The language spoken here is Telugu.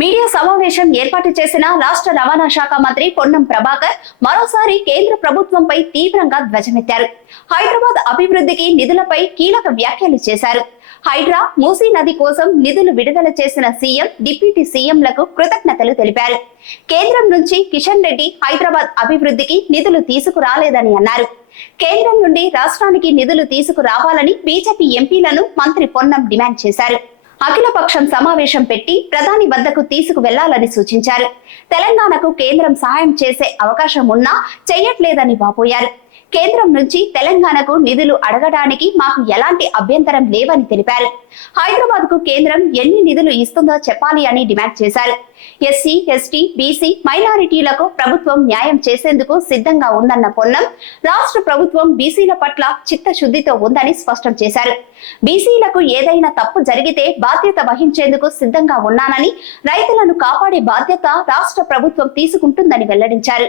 మీడియా సమావేశం ఏర్పాటు చేసిన రాష్ట్ర రవాణా శాఖ మంత్రి పొన్నం ప్రభాకర్ మరోసారి కేంద్ర ప్రభుత్వంపై తీవ్రంగా ధ్వజమెత్తారు. హైదరాబాద్ అభివృద్ధికి నిధులపై కీలక వ్యాఖ్యలు చేశారు. హైడ్రా, మూసీ నది కోసం నిధులు విడుదల చేసిన సీఎం, డిప్యూటీ సీఎంలకు కృతజ్ఞతలు తెలిపారు. కేంద్రం నుంచి కిషన్ రెడ్డి హైదరాబాద్ అభివృద్ధికి నిధులు తీసుకురాలేదని అన్నారు. కేంద్రం నుండి రాష్ట్రానికి నిధులు తీసుకురావాలని బీజేపీ ఎంపీలను మంత్రి పొన్నం డిమాండ్ చేశారు. అఖిలపక్షం సమావేశం పెట్టి ప్రధాని వద్దకు తీసుకువెళ్లాలని సూచించారు. తెలంగాణకు కేంద్రం సహాయం చేసే అవకాశం ఉన్నా చెయ్యట్లేదని వాపోయారు. కేంద్రం నుంచి తెలంగాణకు నిధులు అడగడానికి మాకు ఎలాంటి అభ్యంతరం లేవని తెలిపారు. హైదరాబాద్ కు కేంద్రం ఎన్ని నిధులు ఇస్తుందో చెప్పాలి అని డిమాండ్ చేశారు. ఎస్సీ, ఎస్టీ, బీసీ, మైనారిటీలకు ప్రభుత్వం న్యాయం చేసేందుకు సిద్ధంగా ఉందన్న పొన్నం, రాష్ట్ర ప్రభుత్వం బీసీల పట్ల చిత్తశుద్ధితో ఉందని స్పష్టం చేశారు. బీసీలకు ఏదైనా తప్పు జరిగితే బాధ్యత వహించేందుకు సిద్ధంగా ఉన్నానని, రైతులను కాపాడే బాధ్యత రాష్ట్ర ప్రభుత్వం తీసుకుంటుందని వెల్లడించారు.